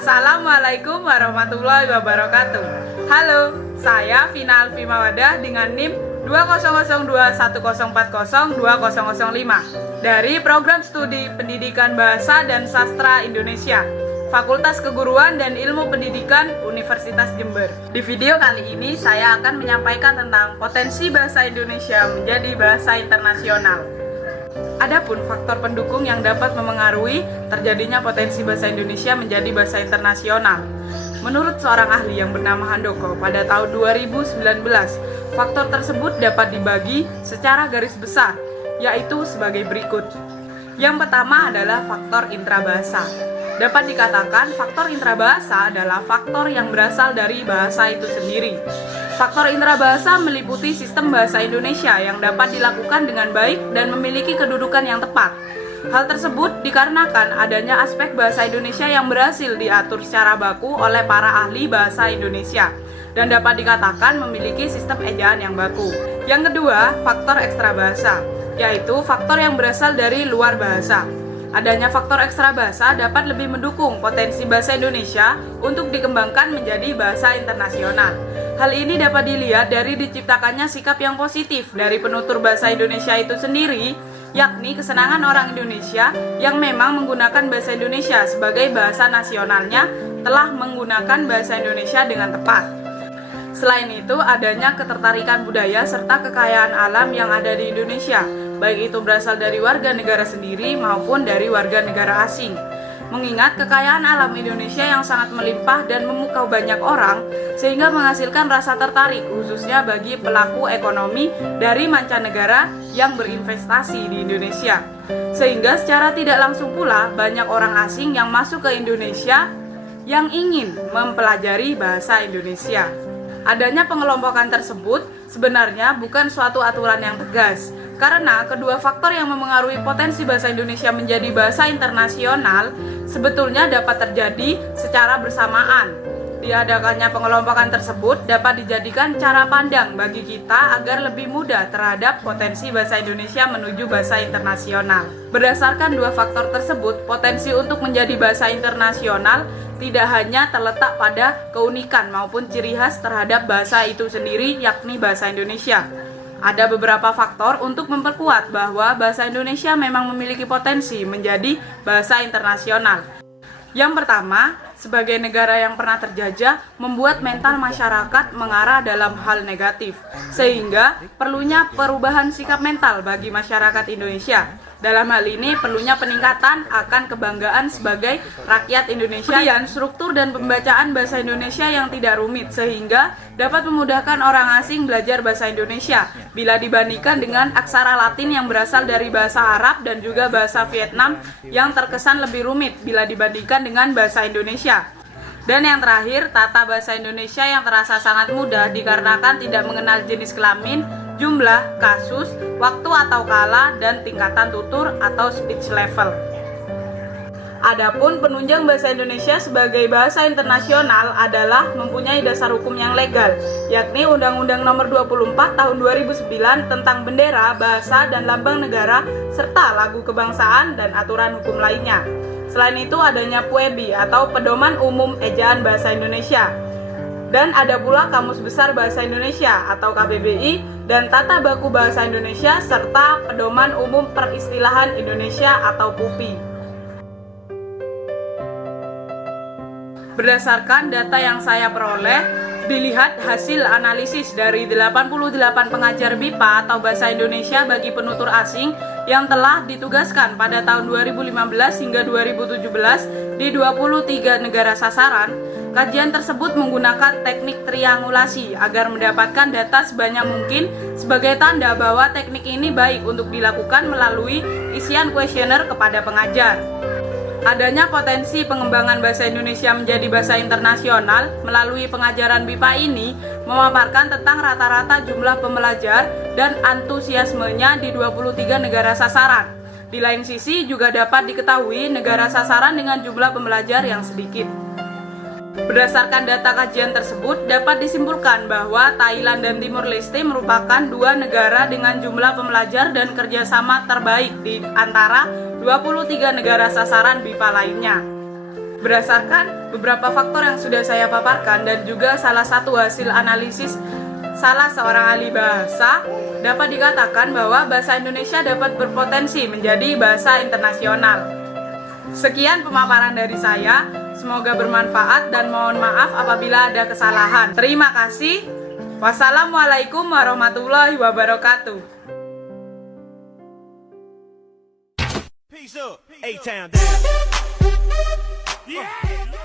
Assalamualaikum warahmatullahi wabarakatuh. Halo, saya Vina Alfi Mawadah dengan NIM 200210402005 dari Program Studi Pendidikan Bahasa dan Sastra Indonesia, Fakultas Keguruan dan Ilmu Pendidikan Universitas Jember. Di video kali ini saya akan menyampaikan tentang potensi bahasa Indonesia menjadi bahasa internasional. Adapun faktor pendukung yang dapat memengaruhi terjadinya potensi bahasa Indonesia menjadi bahasa internasional. Menurut seorang ahli yang bernama Handoko pada tahun 2019, faktor tersebut dapat dibagi secara garis besar, yaitu sebagai berikut. Yang pertama adalah faktor intrabahasa. Dapat dikatakan faktor intrabahasa adalah faktor yang berasal dari bahasa itu sendiri. Faktor intrabahasa meliputi sistem bahasa Indonesia yang dapat dilakukan dengan baik dan memiliki kedudukan yang tepat. Hal tersebut dikarenakan adanya aspek bahasa Indonesia yang berhasil diatur secara baku oleh para ahli bahasa Indonesia dan dapat dikatakan memiliki sistem ejaan yang baku. Yang kedua, faktor ekstrabahasa, yaitu faktor yang berasal dari luar bahasa. Adanya faktor ekstra bahasa dapat lebih mendukung potensi bahasa Indonesia untuk dikembangkan menjadi bahasa internasional. Hal ini dapat dilihat dari diciptakannya sikap yang positif dari penutur bahasa Indonesia itu sendiri, yakni kesenangan orang Indonesia yang memang menggunakan bahasa Indonesia sebagai bahasa nasionalnya telah menggunakan bahasa Indonesia dengan tepat. Selain itu, adanya ketertarikan budaya serta kekayaan alam yang ada di Indonesia, baik itu berasal dari warga negara sendiri maupun dari warga negara asing. Mengingat kekayaan alam Indonesia yang sangat melimpah dan memukau banyak orang, sehingga menghasilkan rasa tertarik khususnya bagi pelaku ekonomi dari mancanegara yang berinvestasi di Indonesia. Sehingga secara tidak langsung pula banyak orang asing yang masuk ke Indonesia yang ingin mempelajari bahasa Indonesia. Adanya pengelompokan tersebut sebenarnya bukan suatu aturan yang tegas, karena kedua faktor yang memengaruhi potensi bahasa Indonesia menjadi bahasa internasional sebetulnya dapat terjadi secara bersamaan. Diadakannya pengelompokan tersebut dapat dijadikan cara pandang bagi kita agar lebih mudah terhadap potensi bahasa Indonesia menuju bahasa internasional. Berdasarkan dua faktor tersebut, potensi untuk menjadi bahasa internasional tidak hanya terletak pada keunikan maupun ciri khas terhadap bahasa itu sendiri, yakni bahasa Indonesia. Ada beberapa faktor untuk memperkuat bahwa bahasa Indonesia memang memiliki potensi menjadi bahasa internasional. Yang pertama, sebagai negara yang pernah terjajah, membuat mental masyarakat mengarah dalam hal negatif, sehingga perlunya perubahan sikap mental bagi masyarakat Indonesia. Dalam hal ini perlunya peningkatan akan kebanggaan sebagai rakyat Indonesia. Kemudian struktur dan pembacaan bahasa Indonesia yang tidak rumit sehingga dapat memudahkan orang asing belajar bahasa Indonesia bila dibandingkan dengan aksara Latin yang berasal dari bahasa Arab dan juga bahasa Vietnam yang terkesan lebih rumit bila dibandingkan dengan bahasa Indonesia. Dan yang terakhir, tata bahasa Indonesia yang terasa sangat mudah dikarenakan tidak mengenal jenis kelamin, jumlah, kasus, waktu atau kala, dan tingkatan tutur atau speech level. Adapun penunjang bahasa Indonesia sebagai bahasa internasional adalah mempunyai dasar hukum yang legal, yakni Undang-Undang Nomor 24 Tahun 2009 tentang bendera, bahasa, dan lambang negara, serta lagu kebangsaan dan aturan hukum lainnya. Selain itu adanya PUEBI atau Pedoman Umum Ejaan Bahasa Indonesia. Dan ada pula Kamus Besar Bahasa Indonesia atau KBBI dan Tata Baku Bahasa Indonesia serta Pedoman Umum Peristilahan Indonesia atau PUPI. Berdasarkan data yang saya peroleh, dilihat hasil analisis dari 88 pengajar BIPA atau Bahasa Indonesia bagi penutur asing yang telah ditugaskan pada tahun 2015 hingga 2017 di 23 negara sasaran. Kajian tersebut menggunakan teknik triangulasi agar mendapatkan data sebanyak mungkin sebagai tanda bahwa teknik ini baik untuk dilakukan melalui isian kuesioner kepada pengajar. Adanya potensi pengembangan bahasa Indonesia menjadi bahasa internasional melalui pengajaran BIPA ini memaparkan tentang rata-rata jumlah pembelajar dan antusiasmenya di 23 negara sasaran. Di lain sisi juga dapat diketahui negara sasaran dengan jumlah pembelajar yang sedikit. Berdasarkan data kajian tersebut, dapat disimpulkan bahwa Thailand dan Timur Leste merupakan dua negara dengan jumlah pembelajar dan kerjasama terbaik di antara 23 negara sasaran BIPA lainnya. Berdasarkan beberapa faktor yang sudah saya paparkan dan juga salah satu hasil analisis salah seorang ahli bahasa, dapat dikatakan bahwa bahasa Indonesia dapat berpotensi menjadi bahasa internasional. Sekian pemaparan dari saya, semoga bermanfaat dan mohon maaf apabila ada kesalahan. Terima kasih. Wassalamualaikum warahmatullahi wabarakatuh. Peace up, A-Town down. Yeah.